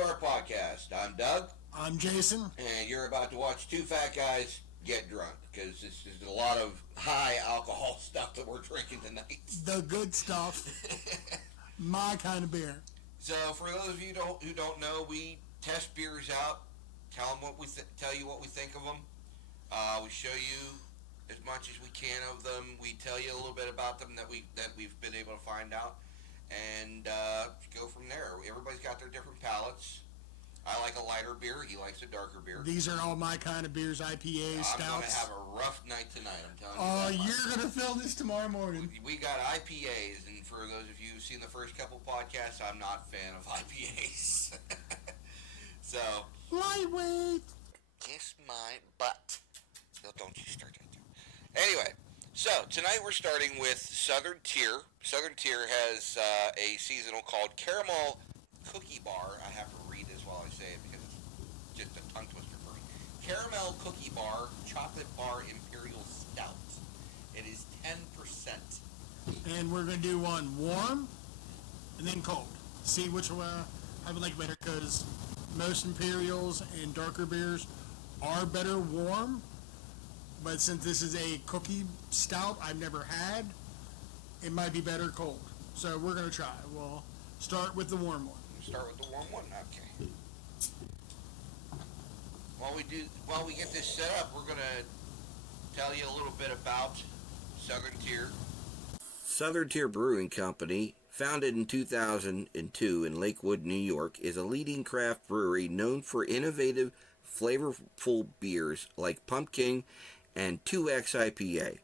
to our podcast. I'm Doug. I'm Jason. And you're about to watch two fat guys get drunk because this is a lot of high alcohol stuff that we're drinking tonight. The good stuff. My kind of beer. So, for those of you who don't know, we test beers out, tell you what we think of them. We show you as much as we can of them. We tell you a little bit about them that we've been able to find out, and go from there. Everybody's got their different palates. I like a lighter beer. He likes a darker beer. These are all my kind of beers, IPAs, stouts. I'm going to have a rough night tonight, I'm telling you. Oh, you're going to feel this tomorrow morning. We got IPAs, and for those of you who've seen the first couple podcasts, I'm not a fan of IPAs. So. Lightweight. Kiss my butt. No, don't you start that there. Anyway, so tonight we're starting with Southern Tier. Southern Tier has a seasonal called Caramel Cookie Bar. I have to read this while I say it because it's just a tongue twister for me. Caramel Cookie Bar Chocolate Bar Imperial Stout. It is 10%. And we're going to do one warm and then cold. See which one I would like better, because most Imperials and darker beers are better warm. But since this is a cookie stout I've never had, it might be better cold. So we're going to try. We'll start with the warm one. Start with the warm one? Okay. While we get this set up, we're going to tell you a little bit about Southern Tier. Southern Tier Brewing Company, founded in 2002 in Lakewood, New York, is a leading craft brewery known for innovative, flavorful beers like Pumpkin and 2X IPA.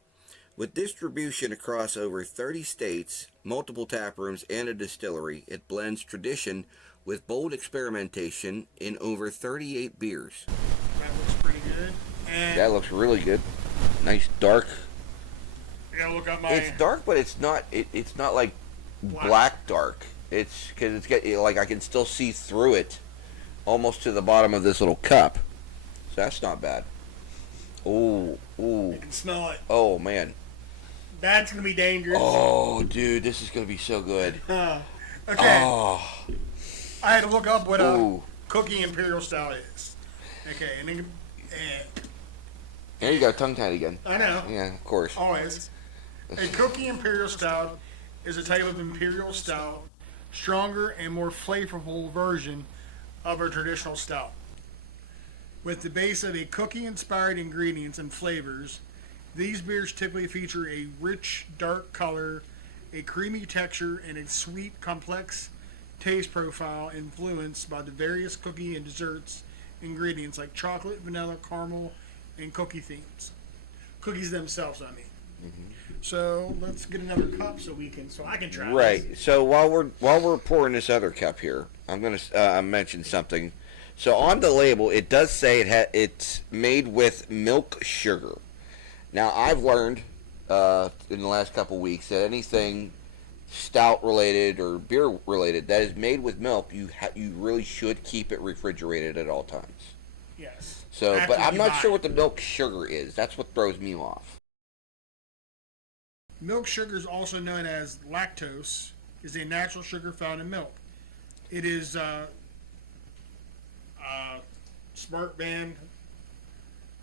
With distribution across over 30 states, multiple tap rooms, and a distillery, it blends tradition with bold experimentation in over 38 beers. That looks pretty good. And that looks really good. Nice dark. I gotta look up my. It's dark, but it's not. It's not like black dark. It's because it's like I can still see through it, almost to the bottom of this little cup. So that's not bad. Ooh. You can smell it. Oh man. That's gonna be dangerous. Oh, dude, this is gonna be so good. Okay. Oh. I had to look up what a cookie imperial stout is. Okay, and then. There you go, tongue tied again. I know. Yeah, of course. Always. A cookie imperial stout is a type of imperial stout, stronger and more flavorful version of a traditional stout. With the base of a cookie-inspired ingredients and flavors, these beers typically feature a rich, dark color, a creamy texture, and a sweet, complex taste profile influenced by the various cookie and desserts ingredients like chocolate, vanilla, caramel, and cookie themes. Cookies themselves, I mean. Mm-hmm. So let's get another cup so I can try. Right. This. So while we're pouring this other cup here, I'm gonna mention something. So on the label, it does say it's made with milk sugar. Now I've learned in the last couple weeks that anything stout related or beer related that is made with milk, you really should keep it refrigerated at all times. Yes. So, but I'm not sure what the milk sugar is. That's what throws me off. Milk sugar is also known as lactose, is a natural sugar found in milk. It is smart band.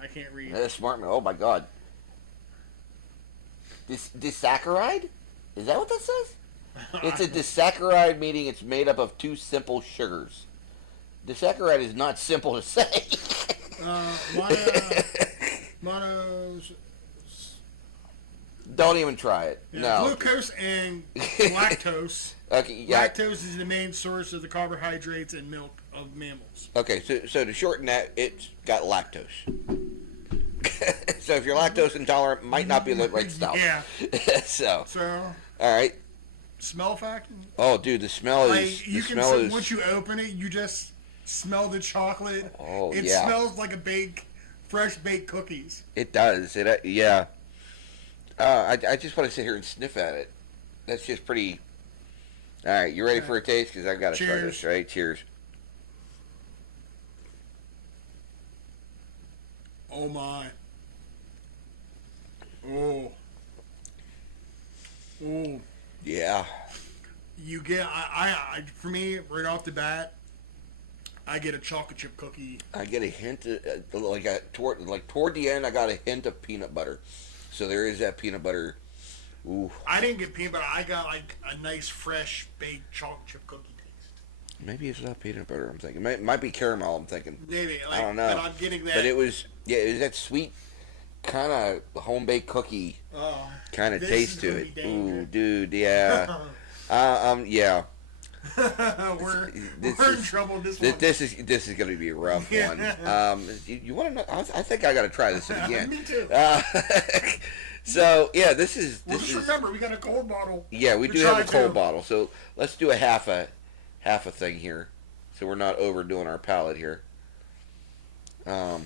I can't read. Smart man. Oh my God. Disaccharide? Is that what that says? It's a disaccharide, meaning it's made up of two simple sugars. Disaccharide is not simple to say. Monos. Don't even try it. Yeah, no. Glucose and lactose. Okay, yeah. Lactose is the main source of the carbohydrates and milk of mammals. Okay, so to shorten that, it's got lactose. So if you're lactose intolerant, might not be the right style. Yeah. So. All right. Smell factor. Oh, dude, the smell is. Once you open it, you just smell the chocolate. Oh, it yeah. smells like fresh baked cookies. It does. Yeah. I just want to sit here and sniff at it. That's just pretty. All right, you ready for a taste? Because I've got to try this. Right? Cheers. Oh my. Oh. Oh. Yeah. You get, for me, right off the bat, I get a chocolate chip cookie. I get a hint of, toward the end. I got a hint of peanut butter. So there is that peanut butter. Ooh. I didn't get peanut butter. I got like a nice fresh baked chocolate chip cookie taste. Maybe it's not peanut butter. I'm thinking it might be caramel. I'm thinking. Maybe. I don't know. But I'm getting that. But it was that sweet kind of home baked cookie kind of taste to it. Ooh, dude, yeah. Yeah. we're in trouble this one. This is going to be a rough one. You want to know? I think I got to try this again. Me too. So yeah, this remember we got a cold bottle. Yeah, we do have a cold bottle. So let's do a half a thing here, so we're not overdoing our palate here. No,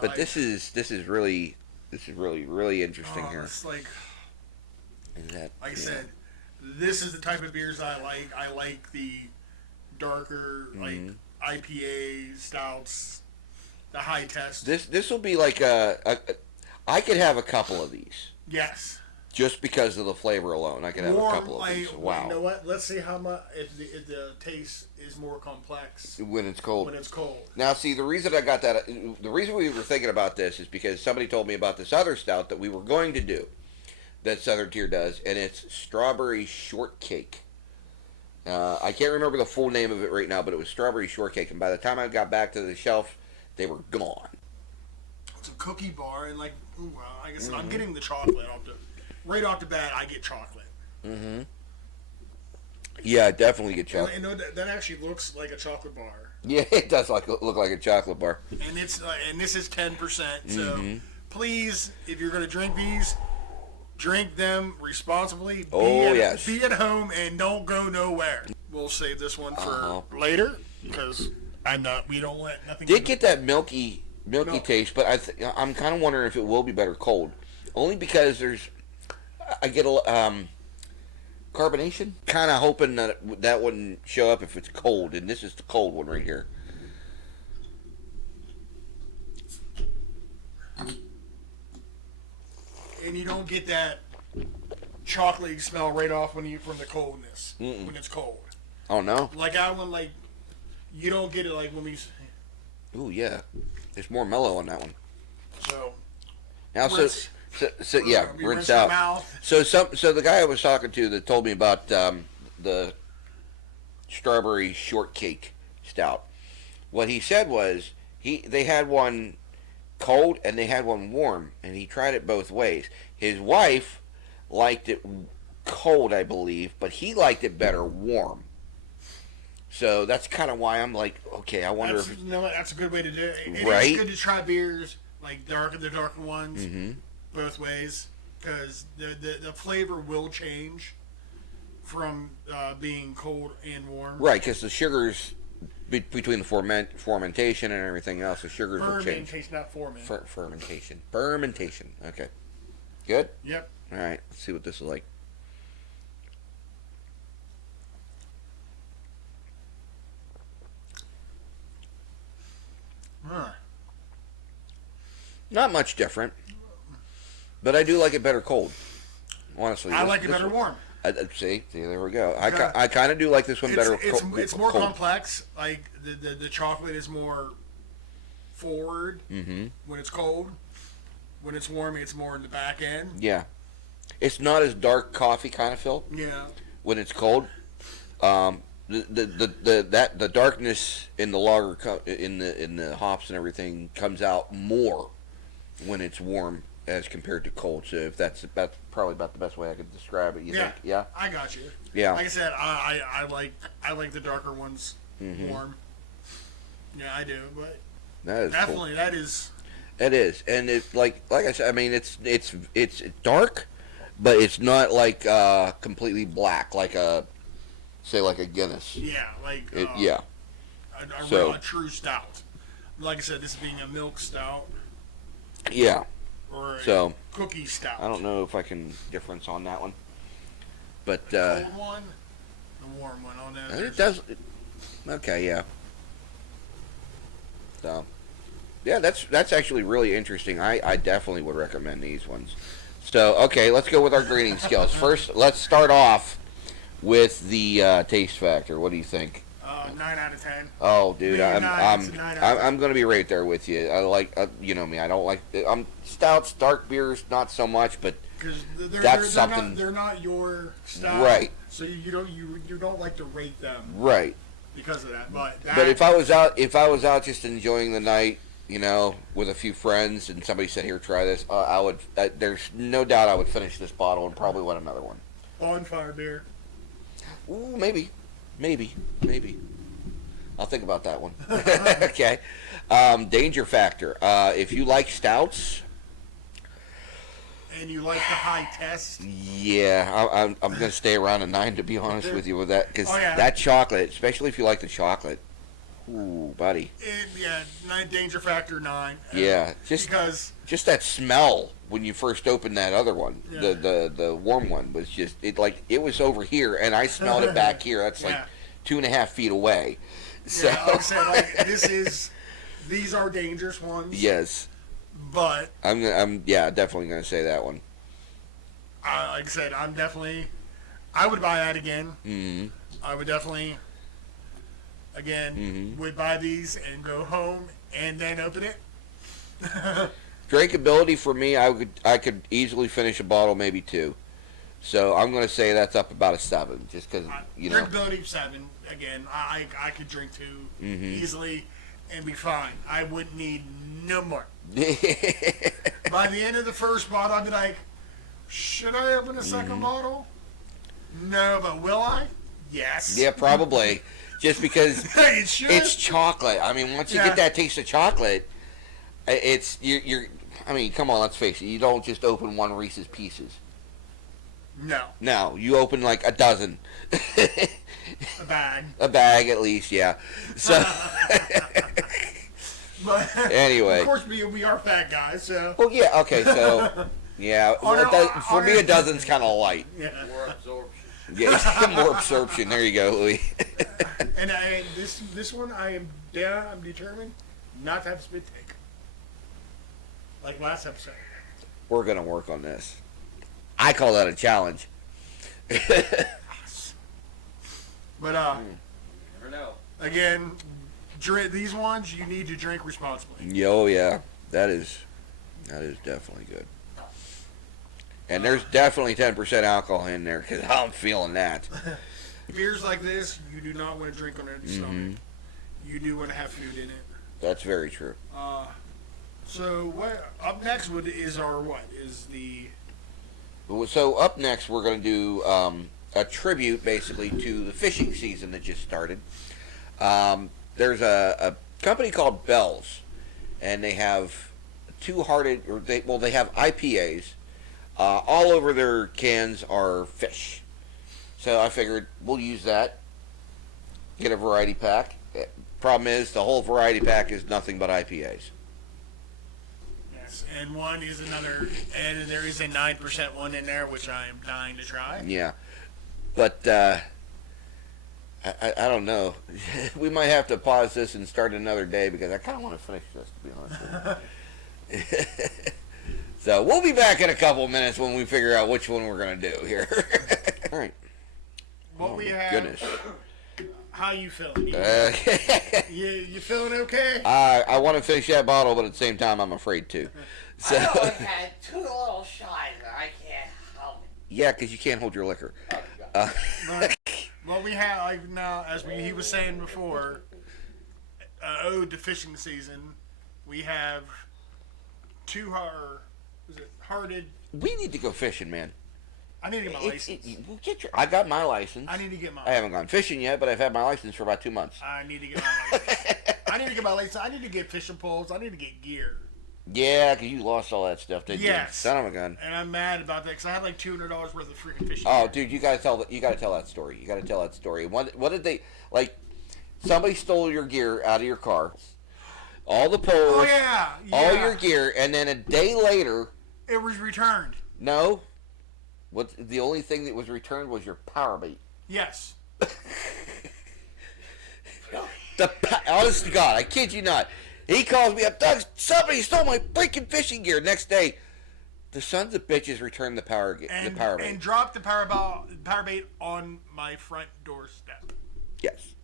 but this is really interesting here. It's like I said, this is the type of beers I like. I like the darker, like IPA stouts, the high test. This will be like I could have a couple of these. Yes. Just because of the flavor alone, I could have a couple of these. Wow. You know what? Let's see how much if the taste is more complex when it's cold. When it's cold. Now, see, the reason I got that, the reason we were thinking about this is because somebody told me about this other stout that we were going to do, that Southern Tier does, and it's strawberry shortcake. I can't remember the full name of it right now, but it was strawberry shortcake, and by the time I got back to the shelf, they were gone. It's a cookie bar, and like, like I said, I'm getting the chocolate right off the bat. I get chocolate. Mm-hmm. Yeah, I definitely get chocolate. And that actually looks like a chocolate bar. Yeah, it does look like a chocolate bar. And it's and this is 10%. So please, if you're going to drink these, drink them responsibly. Be at home and don't go nowhere. We'll save this one for later because we don't let nothing. Did get that milky taste, but I'm kind of wondering if it will be better cold. Only because I get a carbonation. Kind of hoping that wouldn't show up if it's cold, and this is the cold one right here. And you don't get that chocolatey smell right off from the coldness when it's cold. Oh no! Like you don't get it like when we. Ooh yeah, there's more mellow on that one. So. Now so yeah, rinse out. So the guy I was talking to that told me about the strawberry shortcake stout. What he said was they had one cold and they had one warm, and he tried it both ways. His wife liked it cold, I believe, but he liked it better warm. So that's kind of why I'm like, okay, I wonder if that's a good way to do it. Right? It's good to try beers like the darker ones both ways because the flavor will change from being cold and warm. Right, because the sugars between the fermentation and everything else, the sugars will change. Fermentation, not fermentation. Fermentation. Okay. Good? Yep. All right, let's see what this is like. Not much different, but I do like it better cold. Honestly, I like it better warm. See, there we go. I kind of do like this one better. It's more complex. Like the chocolate is more forward when it's cold. When it's warm, it's more in the back end. Yeah, it's not as dark coffee kind of feel. Yeah. When it's cold, the darkness in the lager in the hops and everything comes out more when it's warm as compared to cold. So if that's probably about the best way I could describe it. You think? Yeah. I got you. Yeah. Like I said, I like the darker ones warm. Yeah, I do. But that is definitely cool. That is. It is, and it's like I said. I mean, it's dark, but it's not like completely black, like a Guinness. Yeah, a true stout. Like I said, this being a milk stout. Yeah. Or a cookie stout. I don't know if I can difference on that one, but the cold one, the warm one. Oh no, it does. Okay, yeah. So. Yeah, that's actually really interesting. I definitely would recommend these ones. So, okay, let's go with our grading scales. First, let's start off with the taste factor. What do you think? 9 out of 10. Oh, dude, Maybe nine, it's a 9 out of 10. I'm gonna be right there with you. I like, you know me. I don't like. Stouts, dark beers, not so much, but Because that's something. they're not your style, Right. So you don't like to rate them Right. because of that. But if I was out just enjoying the night, you know, with a few friends, and somebody said, "Here, try this," I would. There's no doubt I would finish this bottle and probably want another one. bonfire beer. Ooh, maybe. I'll think about that one. Okay. Danger factor. If you like stouts, And you like the high test. yeah, I'm gonna stay around a 9 to be honest with you with that, because Oh, yeah. that chocolate, especially if you like the chocolate. Ooh, buddy. Yeah, 9 danger factor 9. Yeah, because just that smell when you first opened that other one, Yeah. the warm one was just it was over here, and I smelled it back here. That's like Yeah. 2.5 feet away. So yeah, like I said, like these are dangerous ones. yes, But I'm definitely gonna say that one. like I said, I would buy that again. Mm-hmm. I would definitely, would buy these and go home and then open it. Drinkability for me, I could easily finish a bottle, maybe 2. So I'm gonna say that's up about a 7, just because you know. Drinkability 7. Again, I could drink 2 Mm-hmm. easily and be fine. I wouldn't need no more. By the end of the first bottle, I'd be like, should I open a second bottle? No, but will I? Yes. Yeah, probably. Just because It should. it's chocolate. I mean, once you get that taste of chocolate, it's you're. I mean, come on, let's face it. You don't just open one Reese's Pieces. No. No, you open like a dozen. A bag. A bag at least, yeah. So But anyway. Of course, we are fat guys, so. Well, yeah. Okay, so yeah. For me, a dozen's kind of light. Yeah. More absorption. Yeah, more absorption. There you go, Louis. And this one, I'm determined not to have spit take. Like last episode. We're gonna work on this. I call that a challenge. But Never know. again, these ones you need to drink responsibly. Oh yeah, that is definitely good. And there's definitely 10% alcohol in there because I'm feeling that. Beers like this, you do not want to drink on an empty stomach. You do want to have food in it. That's very true. So up next is the So up next, we're going to do a tribute, basically, to the fishing season that just started. There's a company called Bell's, and they have they have IPAs. All over their cans are fish. So I figured we'll use that. Get a variety pack. Problem is, the whole variety pack is nothing but IPAs. yes, and one is another, and there is a 9% one in there, which I am dying to try. Yeah. But I don't know. We might have to pause this and start another day because I kind of want to finish this, to be honest with you. So we'll be back in a couple of minutes when we figure out which one we're going to do here. All right. What we have. Goodness. How you feeling? You feeling okay? I want to finish that bottle, but at the same time, I'm afraid to. So, I only had 2 little shots, and I can't help it. yeah, because you can't hold your liquor. What we have like now, as he was saying before, ode to fishing season, we have 2 hearted. We need to go fishing, man. I need to get my license. I got my license. I need to get mine. I haven't gone fishing yet, but I've had my license for about 2 months. I need to get my license. I need to get my license. I need to get fishing poles. I need to get gear. Yeah, because you lost all that stuff, didn't you? Yes. Son of a gun. And I'm mad about that because I had like $200 worth of freaking fishing Oh, gear. dude, you gotta tell that story. You gotta tell that story. What did they like? Somebody stole your gear out of your car, all the poles, Oh yeah. all your gear, and then a day later, It was returned. no. What the only thing that was returned was your power bait. Yes. Honest to God, I kid you not. He calls me up, Doug, somebody stole my freaking fishing gear. Next day, the sons of bitches returned the power bait. And dropped the power bait on my front doorstep. Yes.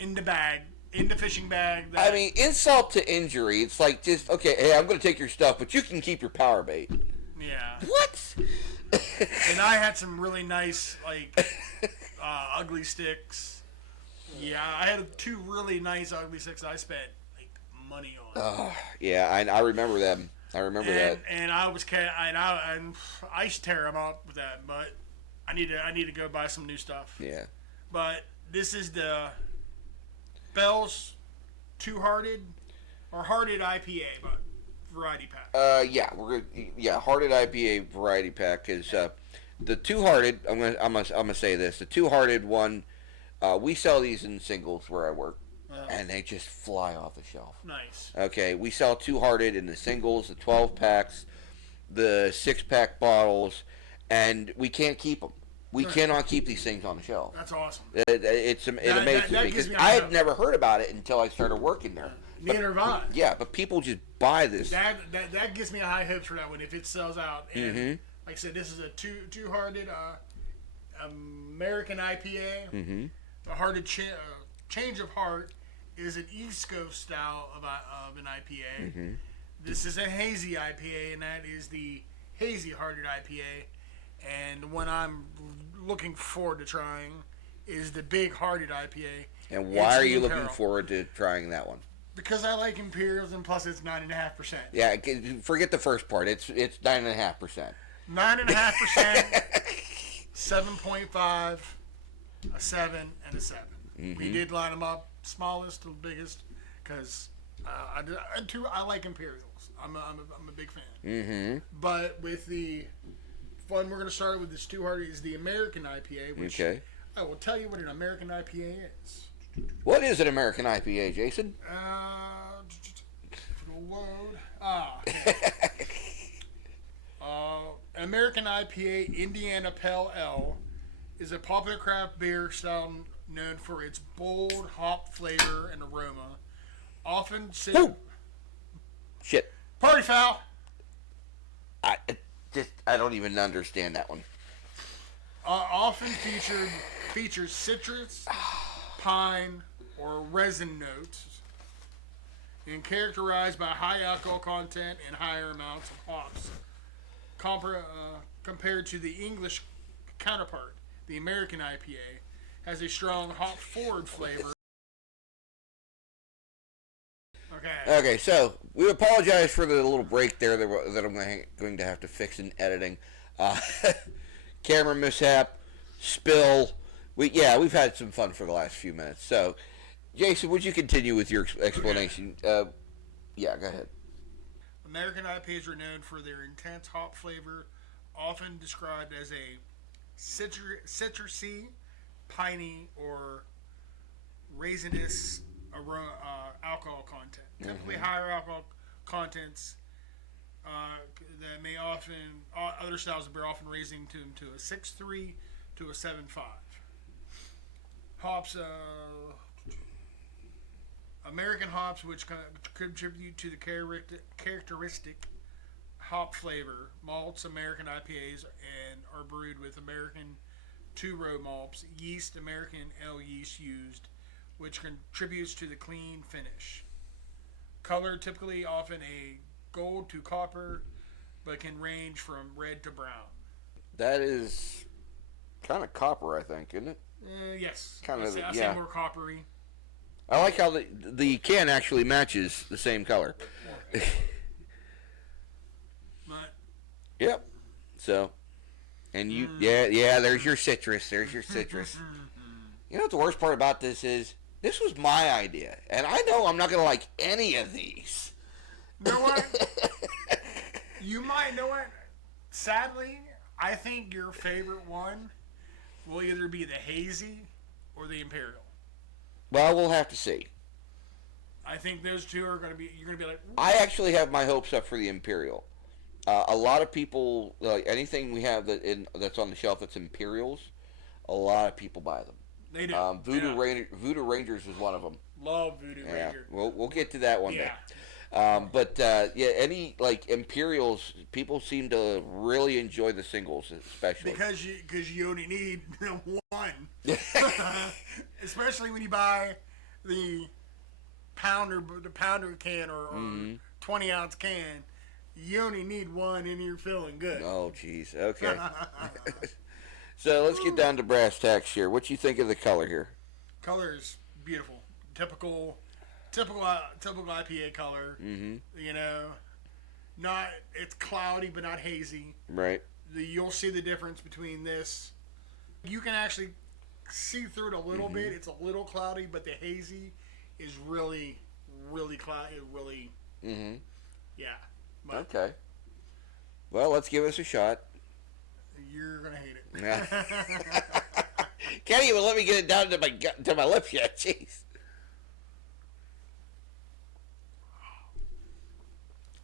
in the bag, in the fishing bag. I mean, insult to injury. It's like just okay. Hey, I'm going to take your stuff, but you can keep your power bait. Yeah. What? And I had some really nice like ugly sticks. Yeah, I had 2 really nice ugly sticks I spent like money on. Yeah, I remember them. I remember that. And I used to tear them up with that, but I need to go buy some new stuff. Yeah. But this is the Bell's Two-Hearted or Hearted IPA, but variety pack. Hearted IPA variety pack is the Two-Hearted. I'm gonna say this. The Two-Hearted one, we sell these in singles where I work, and they just fly off the shelf. Nice. Okay, we sell Two-Hearted in the singles, the 12 packs, the 6-pack bottles, and we can't keep them. We cannot keep these things on the shelf. That's awesome. It amazes me because I had never heard about it until I started working there. Neither have I. Yeah, but people just buy this. That gives me a high hopes for that one if it sells out. And like I said, this is a two-hearted American IPA. Mm-hmm. The Hearted Change of Heart is an East Coast style of an IPA. Mm-hmm. This is a hazy IPA, and that is the Hazy Hearted IPA. And the one I'm looking forward to trying is the Big Hearted IPA. And why are you looking forward to trying that one? Because I like Imperials, and plus it's 9.5%. Yeah, forget the first part. It's 9.5%. 9.5%, 7.5, a 7, and a 7. Mm-hmm. We did line them up, smallest to biggest, because I like Imperials. I'm a big fan. Mm-hmm. But with the one we're going to start with this Two-Hearted is the American IPA, which I will tell you what an American IPA is. What is an American IPA, Jason? If it'll load. American IPA Indiana Pale Ale is a popular craft beer style known for its bold hop flavor and aroma. Often Shit. Party foul. I don't even understand that one. Often features citrus, pine, or resin notes, and characterized by high alcohol content and higher amounts of hops. Compared to the English counterpart, the American IPA has a strong hop-forward flavor. Okay, so we apologize for the little break there that I'm going to have to fix in editing. Camera mishap, spill. We've had some fun for the last few minutes. So, Jason, would you continue with your explanation? Okay. Yeah, go ahead. American IPAs are known for their intense hop flavor, often described as a citrusy, piney, or raisinous alcohol content. Typically higher alcohol contents that may often, other styles of beer often raising them to a 6.3 to a 7.5. Hops, American hops, which contribute to the characteristic hop flavor. Malts, American IPAs, and are brewed with American two-row malts, yeast, American ale yeast used, which contributes to the clean finish. Color typically often a gold to copper, but can range from red to brown. That is kind of copper, I think, isn't it? Yes. Kind of, I say more coppery. I like how the can actually matches the same color. But, yep. So, and you, there's your citrus. There's your citrus. You know what the worst part about this is? This was my idea, and I know I'm not going to like any of these. You know what? You might know what? Sadly, I think your favorite one will either be the hazy or the imperial. Well, we'll have to see. I think those two are going to be. You're going to be like. Ooh. I actually have my hopes up for the imperial. A lot of people, like anything we have that's on the shelf that's imperials, a lot of people buy them. They do. Voodoo Rangers was one of them. Love Voodoo Ranger. We'll get to that one day. Any like Imperials, people seem to really enjoy the singles, especially because you only need one, especially when you buy the pounder can or 20-ounce can, you only need one and you're feeling good. Oh, jeez. Okay. So let's get down to brass tacks here. What you think of the color here? Color is beautiful. Typical IPA color. Mm-hmm. You know, it's cloudy but not hazy. Right. You'll see the difference between this. You can actually see through it a little bit. It's a little cloudy, but the hazy is really, really cloudy. Really, yeah. But Okay. Well, let's give this a shot. You're gonna hate it. Can't even let me get it down to my lips yet. Jeez.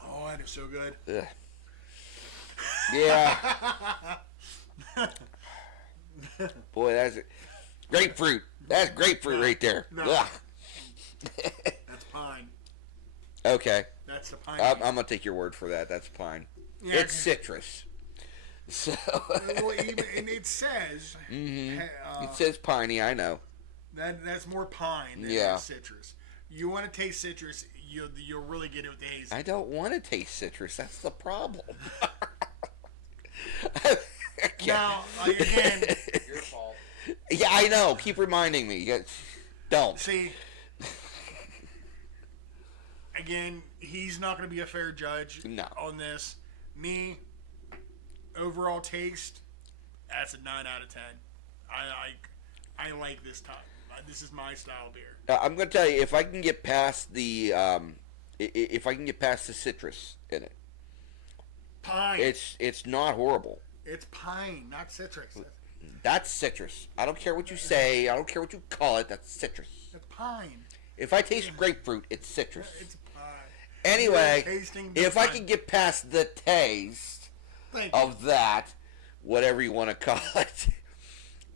Oh, that is so good. Ugh. Yeah. Boy, that's grapefruit. That's grapefruit right there. No. Ugh. That's pine. Okay. That's the pine. I'm gonna take your word for that. That's pine. Yeah, It's citrus. So. Well, and it says. It says piney. I know. That's more pine than Yeah. citrus. You want to taste citrus, you'll really get it with the hazy. I don't want to taste citrus. That's the problem. Now, again, Your fault. Yeah, I know. Keep reminding me. Don't. see, again, he's not going to be a fair judge No. on this. Me, overall taste, that's a 9 out of 10. I like this type. This is my style beer. I'm going to tell you, if I can get past the citrus in it, Pine. it's not horrible. It's pine, not citrus. That's citrus. I don't care what you say. I don't care what you call it. That's citrus. It's pine. If I taste grapefruit, it's citrus. It's pine. Anyway, You're tasting the if I pine. can get past the taste Thank you. of that, whatever you want to call it,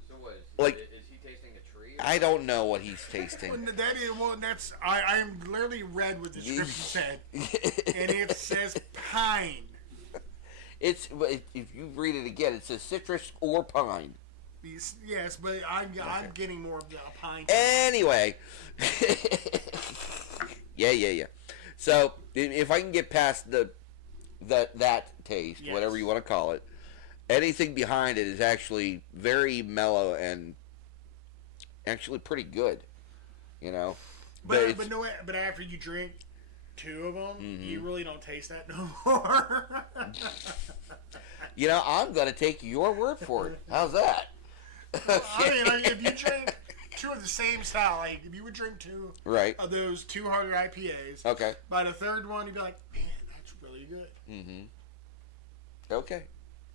So what? Like- Is he tasting a tree? Or I don't know what he's tasting. That's I'm literally read what the scripture said, and it says pine. If you read it again, it says citrus or pine. Yes, but I'm getting more of the pine. Anyway, yeah. So if I can get past that taste, Yes. whatever you want to call it, anything behind it is actually very mellow and actually pretty good. You know, But after you drink 2 of them, you really don't taste that no more. you know, I'm gonna take your word for it. How's that? I mean, if you drink 2 of the same style, like if you would drink 2 Right. of those 200 IPAs, Okay. by the 3rd one you'd be like, man, that's really good. Okay.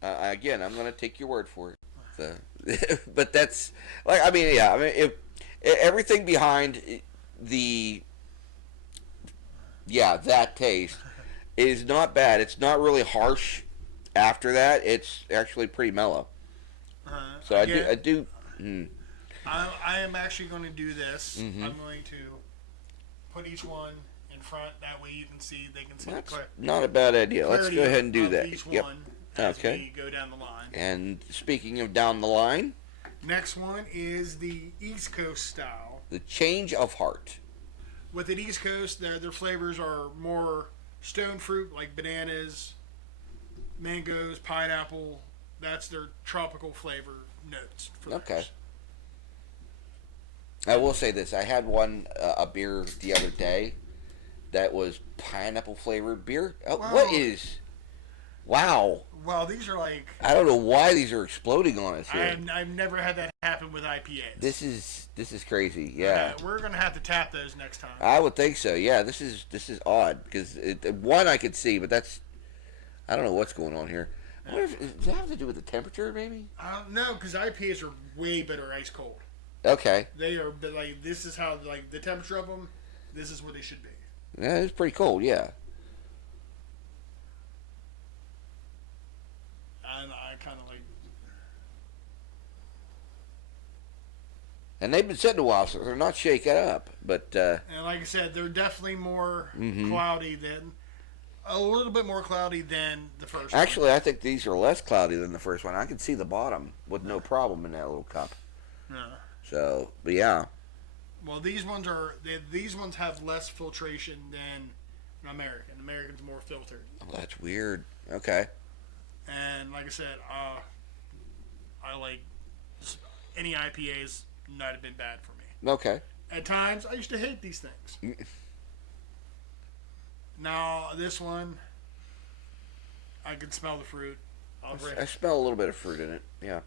Again, I'm gonna take your word for it. So, but that's like, I mean, yeah. I mean, if everything behind that taste is not bad. It's not really harsh. After that, it's actually pretty mellow. So Again, I do. I am actually going to do this. Mm-hmm. I'm going to put each one in front. That way you can see, they can see That's the not a bad idea. Let's clarity go ahead and do of that. each Yep. one as Okay. we go down the line. And speaking of down the line, Next one is the East Coast style. the change of heart. With the East Coast, their flavors are more stone fruit, like bananas, mangoes, pineapple. That's their tropical flavor notes. For Okay. theirs. I will say this: I had a beer the other day that was pineapple flavored beer. Wow. What is? Wow! Well, these are like I don't know why these are exploding on us here. I've never had that happen with IPAs. This is crazy. Yeah, We're gonna have to tap those next time. I would think so. Yeah, this is odd because one I could see, but I don't know what's going on here. I wonder if, does it have to do with the temperature, maybe? I don't know, because IPAs are way better ice cold. Okay, They are, but like this is how like the temperature of them. This is where they should be. yeah, it's pretty cold. Yeah. And I kind of like. And they've been sitting a while, so they're not shaken up. But And like I said, they're definitely more cloudy than a little bit more cloudy than the first. actually, I think these are less cloudy than the first one. I can see the bottom with no problem in that little cup. one. Yeah. So, but yeah. Well, these ones have less filtration than an American. American's more filtered. Oh, that's weird. Okay. And like I said, I like any IPAs not have been bad for me. Okay. At times, I used to hate these things. Now this one, I can smell the fruit. I smell a little bit of fruit in it. Yeah.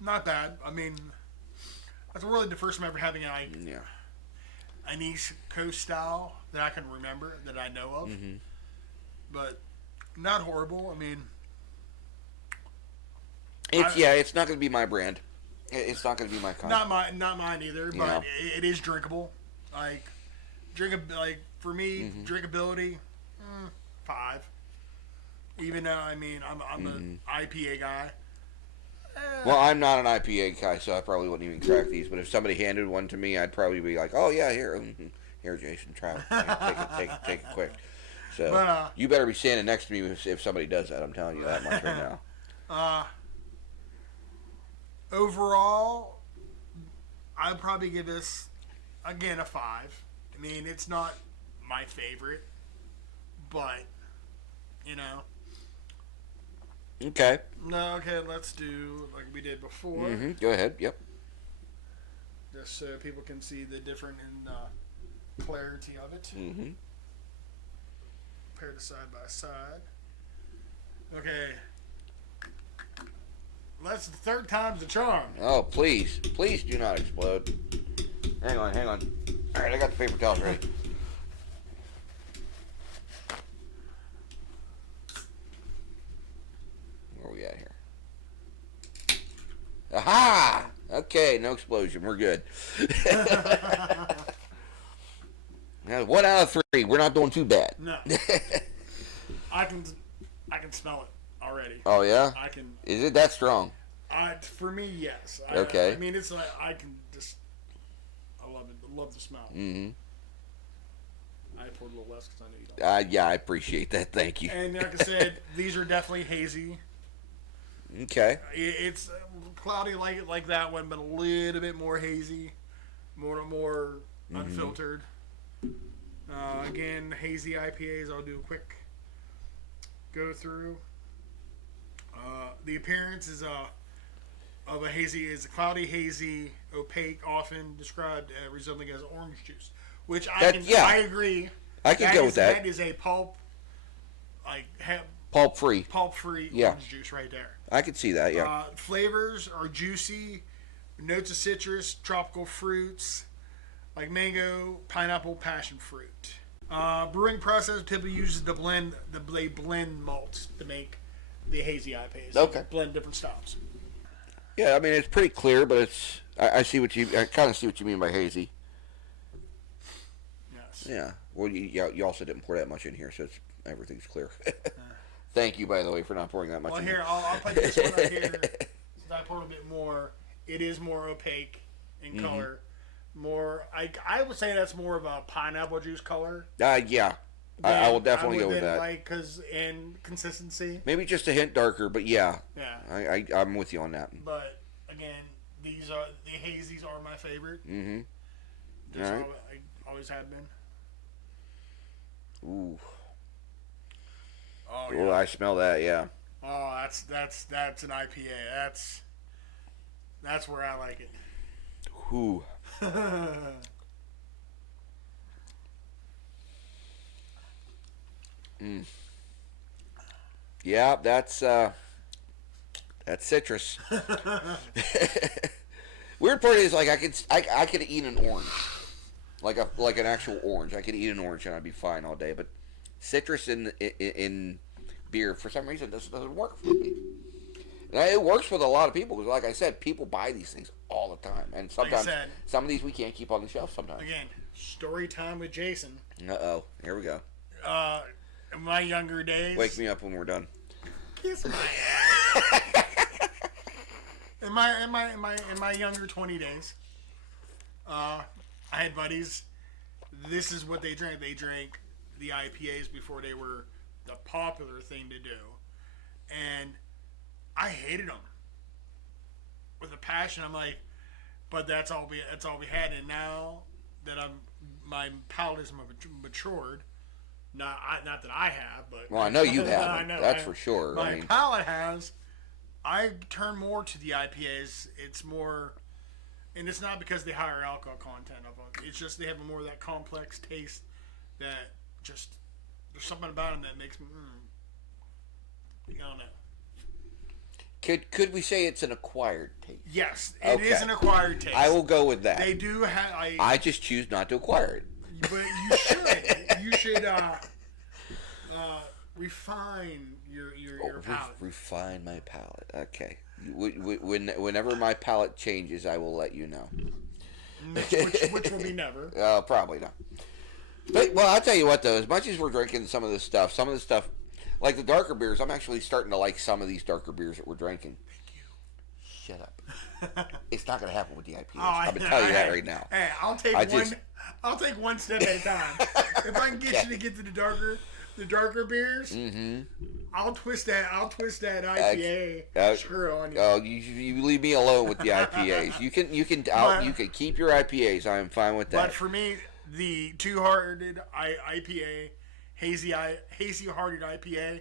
Not bad. I mean, that's really the first time ever having Yeah. an East Coast style that I can remember, that I know of. Mm-hmm. But not horrible. I mean, It's not going to be my brand. It's not going to be my kind. not mine either. But it is drinkable. Like for me, drinkability, 5. Even though I mean I'm an IPA guy. Well, I'm not an IPA guy, so I probably wouldn't even crack these. But if somebody handed one to me, I'd probably be like, "Oh yeah, here, Jason, try it. Take it quick." So But, you better be standing next to me if somebody does that. I'm telling you that much right now. Overall, I'd probably give this again a 5. I mean, it's not my favorite, but you know. Okay. No, okay, let's do like we did before, Go ahead. Yep. just so people can see the different in clarity of it. Mm-hmm. Paired side by side. Okay. That's the third time's the charm. Oh, please do not explode. Hang on. All right, I got the paper towels ready. Where are we at here? Aha! Okay, no explosion. We're good. Now, 1 out of 3. We're not doing too bad. No. I can smell it already. Oh yeah? I can. Is it that strong? For me, yes. Okay. I mean, it's like I can just. I love it. I love the smell. Mm-hmm. I poured a little less because I know you don't. Yeah, I appreciate that. Thank you. And like I said, these are definitely hazy. Okay. It's cloudy like that one, but a little bit more hazy, more unfiltered. Again, hazy IPAs. I'll do a quick go through. The appearance is of a hazy is a cloudy, hazy, opaque, often described resembling as orange juice, which I agree. I can go with that. That is a pulp, Pulp free. Orange juice right there. I could see that. Yeah. Flavors are juicy, notes of citrus, tropical fruits, like mango, pineapple, passion fruit. Brewing process typically uses they blend malts to make the hazy IPAs. Okay. Blend different styles. Yeah, I mean it's pretty clear, but it's I kind of see what you mean by hazy. Yes. Yeah. Well, you also didn't pour that much in here, so everything's clear. Thank you, by the way, for not pouring that much. Well, in here I'll put this one right here. Since I poured a bit more, it is more opaque in color. More, I would say that's more of a pineapple juice color. Yeah. I will definitely go with that. Because in consistency. Maybe just a hint darker, but yeah. Yeah. I'm with you on that. But again, the hazies are my favorite. Mm-hmm. Just All right. I always have been. Ooh. Oh yeah. yeah. I smell that. Yeah. Oh, that's an IPA. That's where I like it. Ooh. Yeah, that's citrus. Weird part is like I could eat an orange, like an actual orange. I could eat an orange and I'd be fine all day. But citrus in beer for some reason doesn't work for me. And it works with a lot of people because, like I said, people buy these things all the time, and sometimes some of these we can't keep on the shelf. Sometimes. Again, story time with Jason. Uh-oh, here we go. In my younger days. Wake me up when we're done. Kiss my ass. in my younger 20 days, I had buddies. This is what they drank. They drank the IPAs before they were the popular thing to do, and I hated them with a passion. I'm like, but that's all we had. And now that my palate has matured. Not that I have, but Well, I know you have. I know, That's for sure. My palate has. I turn more to the IPAs. It's more, and it's not because they higher alcohol content of them. It's just they have more of that complex taste that just there's something about them that makes me. I don't know. Could we say it's an acquired taste? Yes, it is an acquired taste. I will go with that. They do have. I just choose not to acquire it. But you should. You should refine your palate. Refine my palate. Okay. Whenever my palate changes, I will let you know. Which will be never. Probably not. But, well, I'll tell you what, though. As much as we're drinking some of the stuff, like the darker beers, I'm actually starting to like some of these darker beers that we're drinking. Thank you. Shut up. It's not going to happen with the IPAs. Oh, I'm going to tell you that right now. Hey, I'll take one step at a time. If I can get you to get to the darker beers, I'll twist that IPA screw on you. Oh, you leave me alone with the IPAs. You can keep your IPAs. I'm fine with that. But for me, the two-hearted IPA, hazy hearted IPA,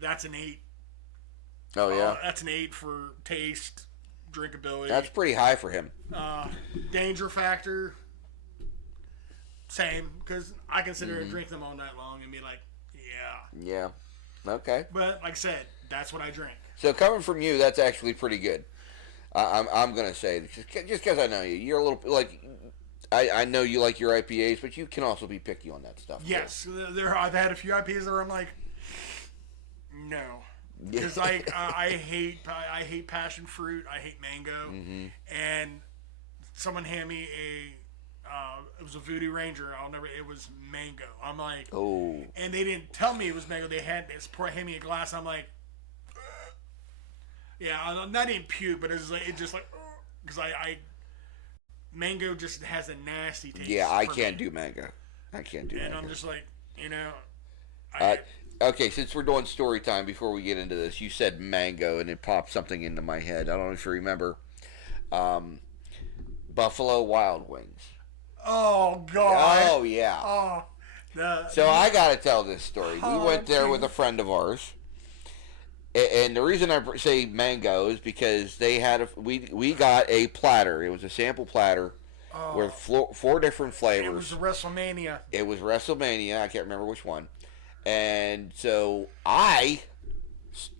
that's an 8. Oh yeah, that's an 8 for taste, drinkability. That's pretty high for him. Danger factor, same, because I can sit there and drink them all night long and be like, yeah, okay. But like I said, that's what I drink. So coming from you, that's actually pretty good. I'm gonna say just because I know you, you're a little like. I know you like your IPAs, but you can also be picky on that stuff. Yes, I've had a few IPAs where I'm like, no. Because I hate passion fruit. I hate mango. And someone handed me it was a Voodoo Ranger. It was mango. I'm like, oh. And they didn't tell me it was mango. They hand me a glass. I'm like, yeah, not even puke, but it's just like, because mango just has a nasty taste. Yeah, I can't do mango. I can't do mango. And I'm just like, okay, since we're doing story time, before we get into this, you said mango, and it popped something into my head. I don't know if you remember. Buffalo Wild Wings. Oh, God. Oh, yeah. Oh. So I got to tell this story. We went there with a friend of ours. And the reason I say mango is because they had we got a platter. It was a sample platter with 4 different flavors. It was WrestleMania. I can't remember which one. And so I,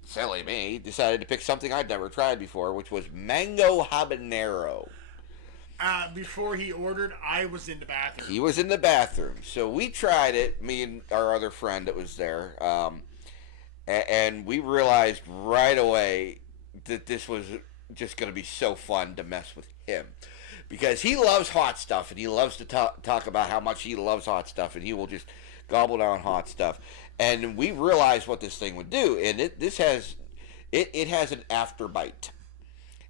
silly me, decided to pick something I'd never tried before, which was mango habanero. Before he ordered, I was in the bathroom. He was in the bathroom. So we tried it, me and our other friend that was there. And we realized right away that this was just going to be so fun to mess with him. Because he loves hot stuff, and he loves to talk about how much he loves hot stuff, and he will just gobble down hot stuff. And we realized what this thing would do, and it has an afterbite.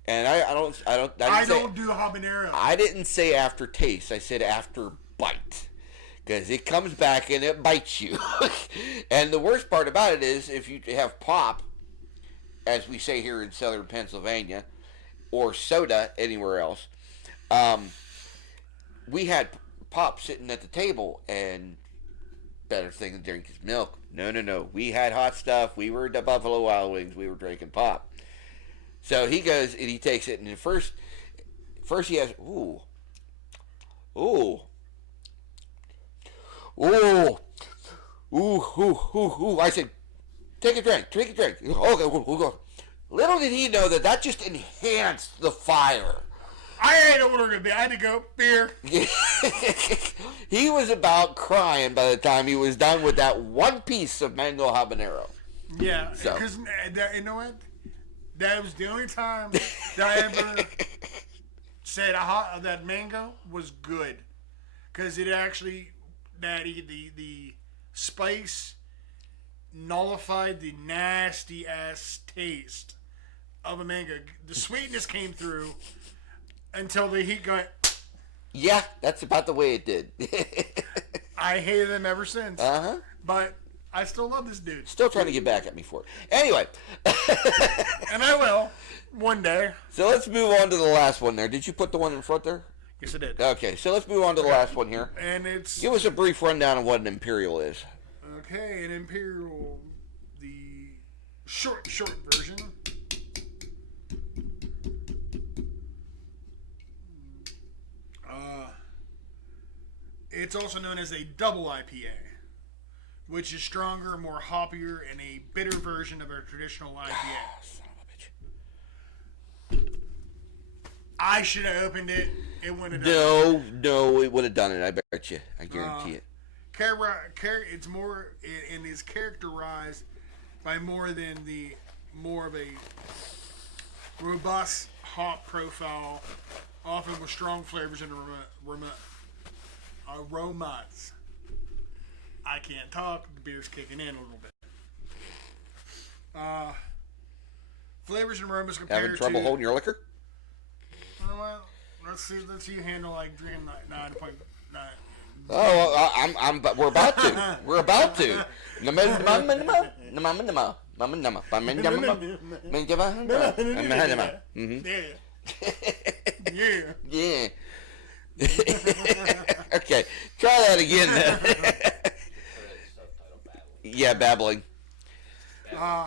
And I don't do habanero. I didn't say aftertaste. I said afterbite. Because it comes back and it bites you. And the worst part about it is if you have pop, as we say here in southern Pennsylvania, or soda anywhere else, we had pop sitting at the table, and better thing to drink is milk. No. We had hot stuff. We were at the Buffalo Wild Wings. We were drinking pop. So he goes and he takes it, and first he has, ooh. I said, take a drink. Okay, we'll go. Little did he know that just enhanced the fire. I had to order a beer. I had to go, beer. He was about crying by the time he was done with that one piece of mango habanero. Yeah, because you know what? That was the only time that I ever said that mango was good. Because it actually... the spice nullified the nasty ass taste of a mango. The sweetness came through until the heat got. Yeah, that's about the way it did. I hated him ever since. Uh-huh. But I still love this dude. Still trying to get back at me for it. Anyway. And I will. One day. So let's move on to the last one there. Did you put the one in front there? Yes, I did. Okay, so let's move on to the last one here. And it's... Give us a brief rundown of what an Imperial is. Okay, an Imperial, the short version. It's also known as a double IPA, which is stronger, more hoppier, and a bitter version of a traditional IPA. Son of a bitch. I should have opened it. It wouldn't have done it. No, it would have done it. I bet you. I guarantee it. It's more, and is characterized by more of a robust hop profile, often with strong flavors and aromas. I can't talk. The beer's kicking in a little bit. Flavors and aromas compared Having trouble holding your liquor? Well, let's see you handle like drinking 9.9. Oh, we're about to. We're about to. Yeah. Yeah. Okay, try that again. Yeah, babbling.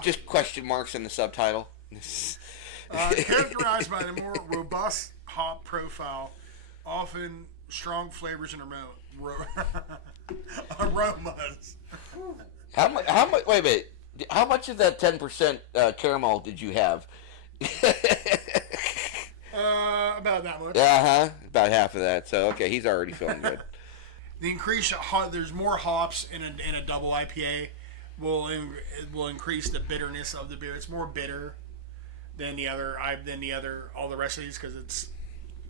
Just question marks in the subtitle. Characterized by the more robust hop profile, often strong flavors and aromas. How much? Wait a minute. How much of that 10% caramel did you have? About that much. About half of that. So okay, he's already feeling good. The increase there's more hops in a double IPA will increase the bitterness of the beer. It's more bitter than all the rest of these because it's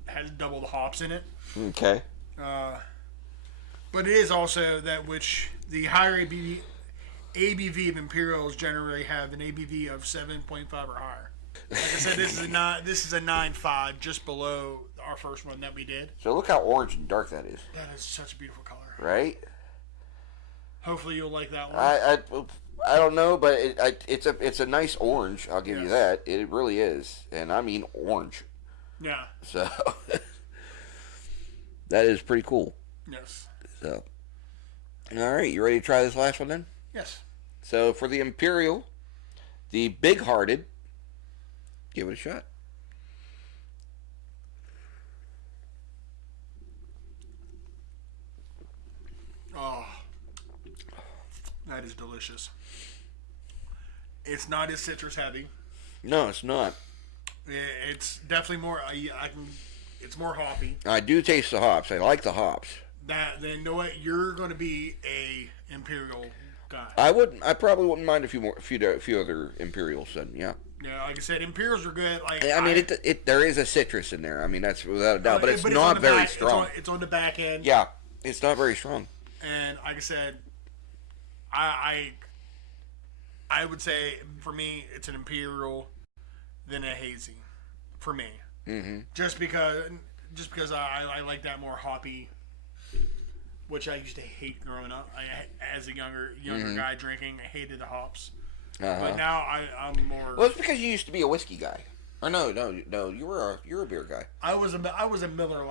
has double the hops in it. Okay. But it is also that which the higher ABV of Imperials generally have an ABV of 7.5 or higher. Like I said, this is a 9.5, just below our first one that we did. So look how orange and dark that is. That is such a beautiful color. Right? Hopefully you'll like that one. I don't know, but it's a nice orange. I'll give you that. It really is, and I mean orange. Yeah. So that is pretty cool. Yes. So, all right, you ready to try this last one then? Yes. So for the Imperial, the big-hearted, give it a shot. Oh, that is delicious. It's not as citrus heavy. No, it's not. It's definitely more. It's more hoppy. I do taste the hops. I like the hops. Then you know what? You're going to be a Imperial guy. I probably wouldn't mind a few other Imperials then. Yeah. Yeah, like I said, Imperials are good. Like I mean, there is a citrus in there. I mean, that's without a doubt, but it's not very strong. It's on the back end. Yeah, it's not very strong. And like I said, I would say for me it's an Imperial, then a hazy, for me. Mm-hmm. Just because I like that more hoppy, which I used to hate growing up. As a younger guy drinking, I hated the hops. But now I'm more. Well, it's because you used to be a whiskey guy. Or no, you're a beer guy. I was a Miller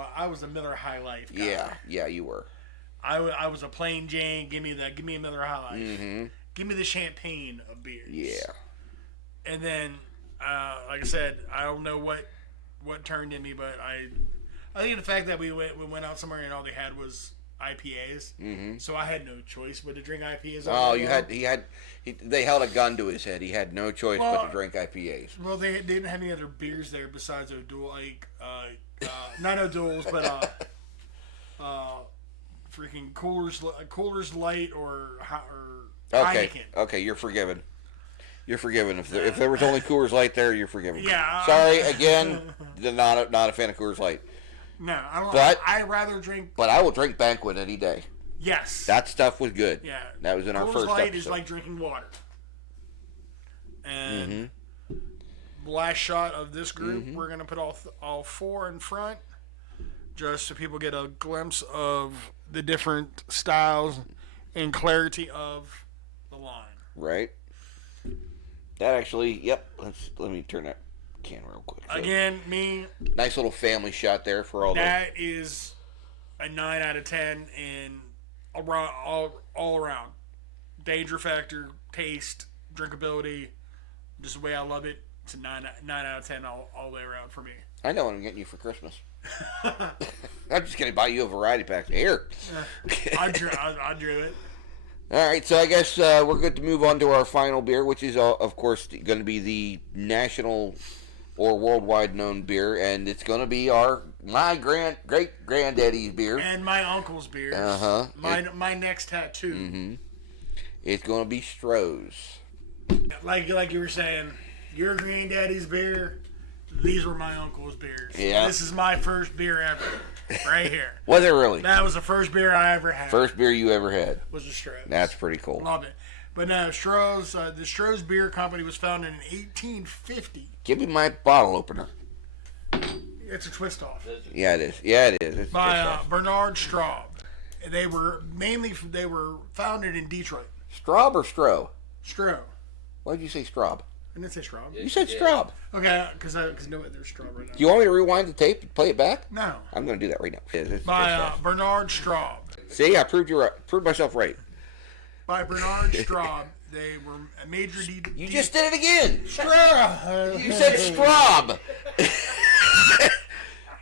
High Life guy. Yeah, you were. I was a plain Jane. Give me a Miller High Life. Mm-hmm. Give me the champagne of beers. Yeah. And then, like I said, I don't know what turned in me, but I think the fact that we went out somewhere and all they had was IPAs. Mm-hmm. So I had no choice but to drink IPAs. Oh, they held a gun to his head. He had no choice but to drink IPAs. Well, they didn't have any other beers there besides O'Doul, like not O'Doul's, but freaking Coolers Light or Heineken. Okay, you're forgiven. You're forgiven. If there was only Coors Light there, you're forgiven. Yeah. Sorry again. Not a fan of Coors Light. No, I don't. But I'd rather drink. But I will drink Banquet any day. Yes. That stuff was good. Yeah. That was in our first Light episode. is like drinking water. And last shot of this group, we're gonna put all four in front. just so people get a glimpse of the different styles and clarity of the line. Right. That actually, yep. Let me turn that can real quick. So, Again, me. nice little family shot there for all that is a 9 out of 10 in all around. Danger factor, taste, drinkability, just the way I love it. It's a 9 out of 10 all the way around for me. I know what I'm getting you for Christmas. I'm just going to buy you a variety pack. Here. I drew it. All right, so I guess we're good to move on to our final beer, which is, of course, going to be the national or worldwide known beer, and it's going to be my great granddaddy's beer and my uncle's beer. My next tattoo. Mm-hmm. It's going to be Stroh's. Like you were saying, your granddaddy's beer. These were my uncle's beers. Yeah. This is my first beer ever, right here. Was it really? That was the first beer I ever had. First beer you ever had? Was a Stroh's. That's pretty cool. Love it. But no, Stroh's, the Stroh's Beer Company was founded in 1850. Give me my bottle opener. It's a twist off. Yeah, it is. Yeah, it is. It's by Bernard Straub. They were founded in Detroit. Straub or Stroh? Stroh. Why did you say Straub? I didn't say Straub. You said Straub. Okay, because no, there's Straub right now. Do you want me to rewind the tape and play it back? No. I'm going to do that right now. By Bernard Straub. See, I proved myself right. By Bernard Straub, they were a major. You just did it again. Straub. You said Straub.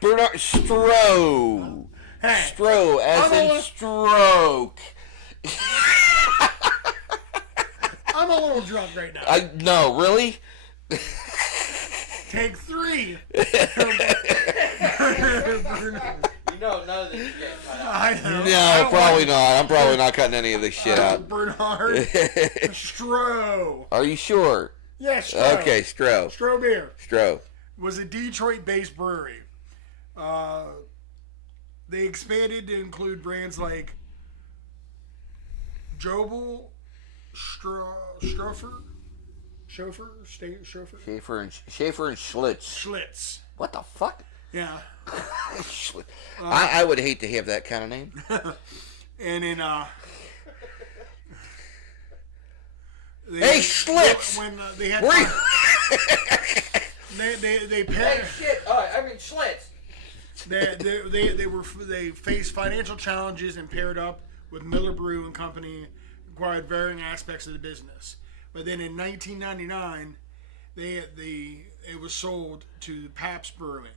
Bernard Stroh. Hey, Stroh, as in stroke. I'm a little drunk right now. No, really? Take 3. You know, none of this is getting cut out. I know. No, probably not. I'm probably not cutting any of this shit out. Bernard Stroh. Are you sure? Yes, Stroh. Okay, Stroh. Stroh Beer. Stroh. Was a Detroit-based brewery. They expanded to include brands like Jobel, Schaefer Schaefer and Schlitz. Schlitz. What the fuck? Yeah. I would hate to have that kind of name. And in hey, Schlitz! When they had they Hey, shit! I mean, Schlitz. They faced financial challenges and paired up with Miller Brew and Company, acquired varying aspects of the business. But then in 1999, it was sold to Pabst Brewing.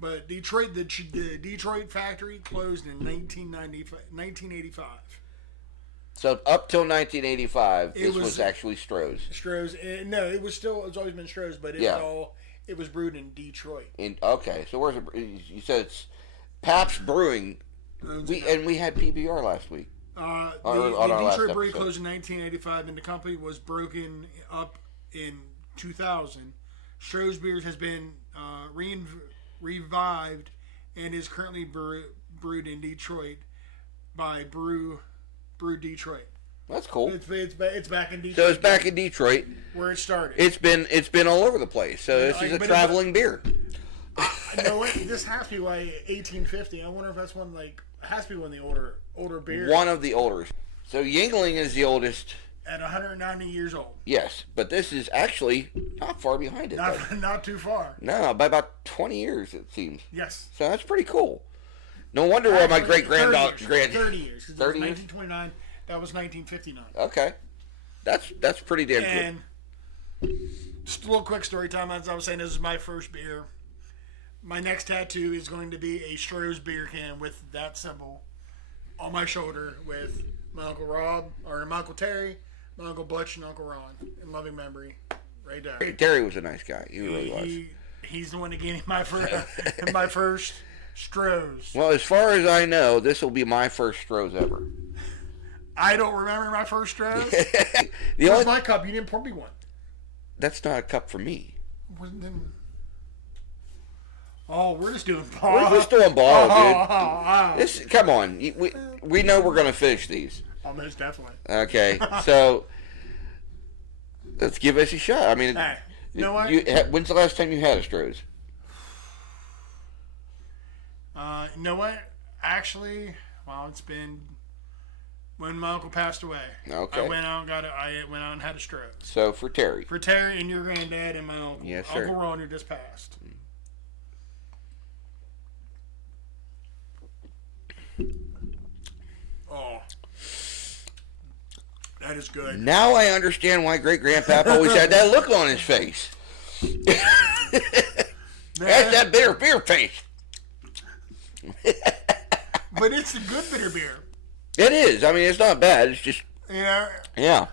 But the Detroit factory closed in 1985. So up till 1985, this was actually Stroh's. Stroh's, no, it's always been Stroh's, but it was brewed in Detroit. Okay, so where's it? You said it's Pabst Brewing. We had PBR last week. The Detroit brewery closed in 1985, and the company was broken up in 2000. Stroh's Beers has been revived and is currently brewed in Detroit by Brew Detroit. That's cool. It's back in Detroit. So it's back in Detroit where it started. It's been all over the place. So this is a traveling beer. You know what? This has to be like 1850. I wonder if that's one it has to be one of the older beers. One of the older. So Yuengling is the oldest. At 190 years old. Yes, but this is actually not far behind it. Not too far. No, by about 20 years it seems. Yes. So that's pretty cool. No wonder why my great-granddaughter... 30 years. 30 years? 1929. That was 1959. Okay. That's pretty damn good. And just a little quick story time. As I was saying, this is my first beer. My next tattoo is going to be a Stroh's beer can with that symbol on my shoulder with my Uncle Rob, or my Uncle Terry, my Uncle Butch, and Uncle Ron, in loving memory, right there. Terry was a nice guy. He really was. He's the one that gave me my first Stroh's. Well, as far as I know, this will be my first Stroh's ever. I don't remember my first Stroh's. Where's my cup? You didn't pour me one. That's not a cup for me. We're just doing ball. We're just doing ball, dude. Come on. We know we're going to finish these. Almost definitely. Okay, so let's give us a shot. I mean, hey, you know what? When's the last time you had a Stroh's? You know what? Actually, well, it's been when my uncle passed away. Okay. I went out and had a stroke. So for Terry. For Terry and your granddad and my uncle. Yes, sir. Uncle Ron, who just passed. Oh. That is good. Now I understand why Great Grandpapa always had that look on his face. That's that bitter beer face. But it's a good bitter beer. It is. I mean, it's not bad. It's just. Yeah. Yeah.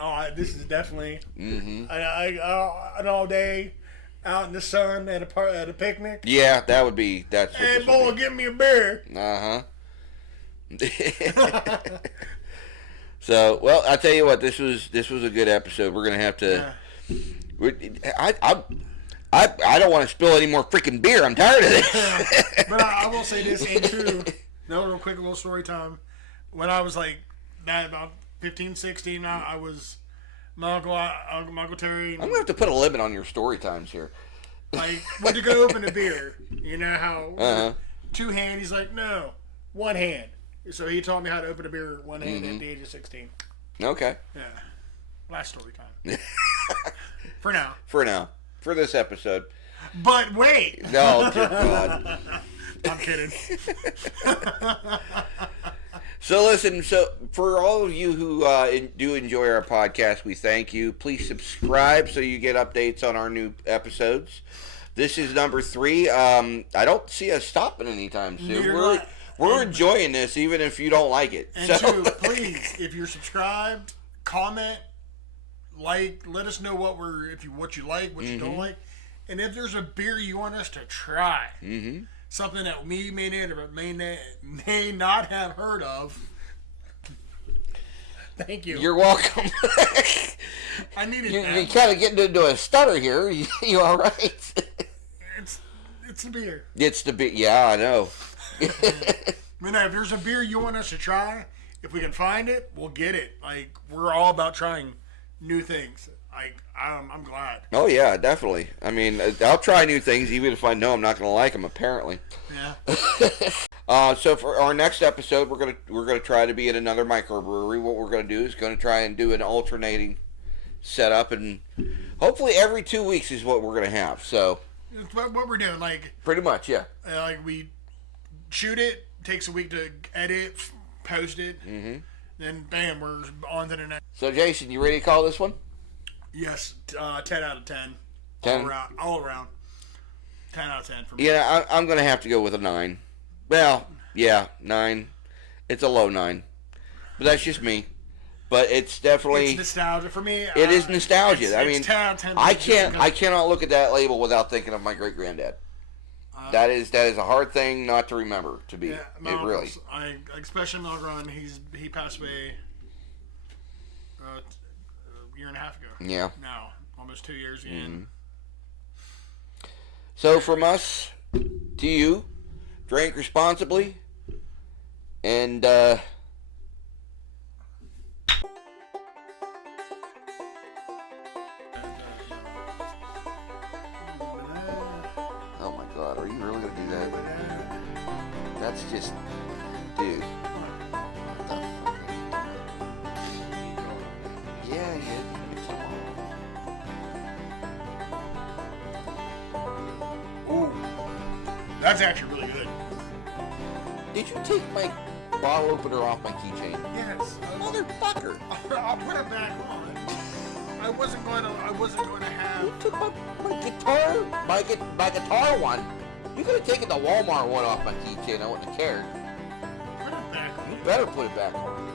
Oh, this is definitely. Mm-hmm. An all day out in the sun at a picnic. Yeah, that would be. That's. Hey, boy, give me a beer. Uh huh. So, well, I tell you what, this was a good episode. We're gonna have to. Yeah. I don't want to spill any more freaking beer. I'm tired of this. But I will say this, and too, real quick, a little story time. When I was like that, about 15, 16, I was my Uncle Terry. I'm gonna have to put a limit on your story times here. Like, went to go open a beer. You know how two hand. He's like, no, one hand. So he taught me how to open a beer one hand at the age of 16. Okay. Yeah. Last story time. For now. For now. For this episode. But wait. No, dear God. I'm kidding. So listen, for all of you who do enjoy our podcast, we thank you. Please subscribe so you get updates on our new episodes. This is number 3. I don't see us stopping anytime soon. We're enjoying this, even if you don't like it. And two, please, if you're subscribed, comment, like, let us know what you like, what you don't like, and if there's a beer you want us to try, something that we may not have heard of. Thank you. You're welcome. I needed You're that. kind of getting into a stutter here. You all right? It's the beer. It's the beer. Yeah, I know. But no, if there's a beer you want us to try, if we can find it, we'll get it. Like, we're all about trying new things. Like, I'm glad. Oh yeah, definitely. I mean, I'll try new things even if I know I'm not going to like them. Apparently. Yeah. So for our next episode, we're gonna try to be at another microbrewery. What we're gonna do is gonna try and do an alternating setup, and hopefully every 2 weeks is what we're gonna have. So. It's what we're doing. Like. Pretty much, yeah. Like we shoot it, takes a week to edit, post it, then bam, we're on to the next. So Jason, you ready to call this one? Yes, 10 out of 10. 10? All around. 10 out of 10 for me. Yeah, I'm going to have to go with a 9. Well, yeah, 9. It's a low 9. But that's just me. But it's definitely... It's nostalgia for me. It is nostalgia. It's I mean, 10 out of 10 I cannot look at that label without thinking of my great-granddad. That is a hard thing not to remember to be. Yeah, it really. Especially Malgron, he passed away a year and a half ago. Yeah. Now, almost 2 years in. So from us to you, drink responsibly, and oh my God, are you really gonna do that? That's just, dude. What the fuck are you doing? Yeah, come on. Ooh, that's actually really good. Did you take my bottle opener off my keychain? Yes, Motherfucker! I'll put it back on. I wasn't going to have. You took my guitar one. You could have taken the Walmart one off my keychain. I wouldn't have cared. Put it back on. You better put it back on.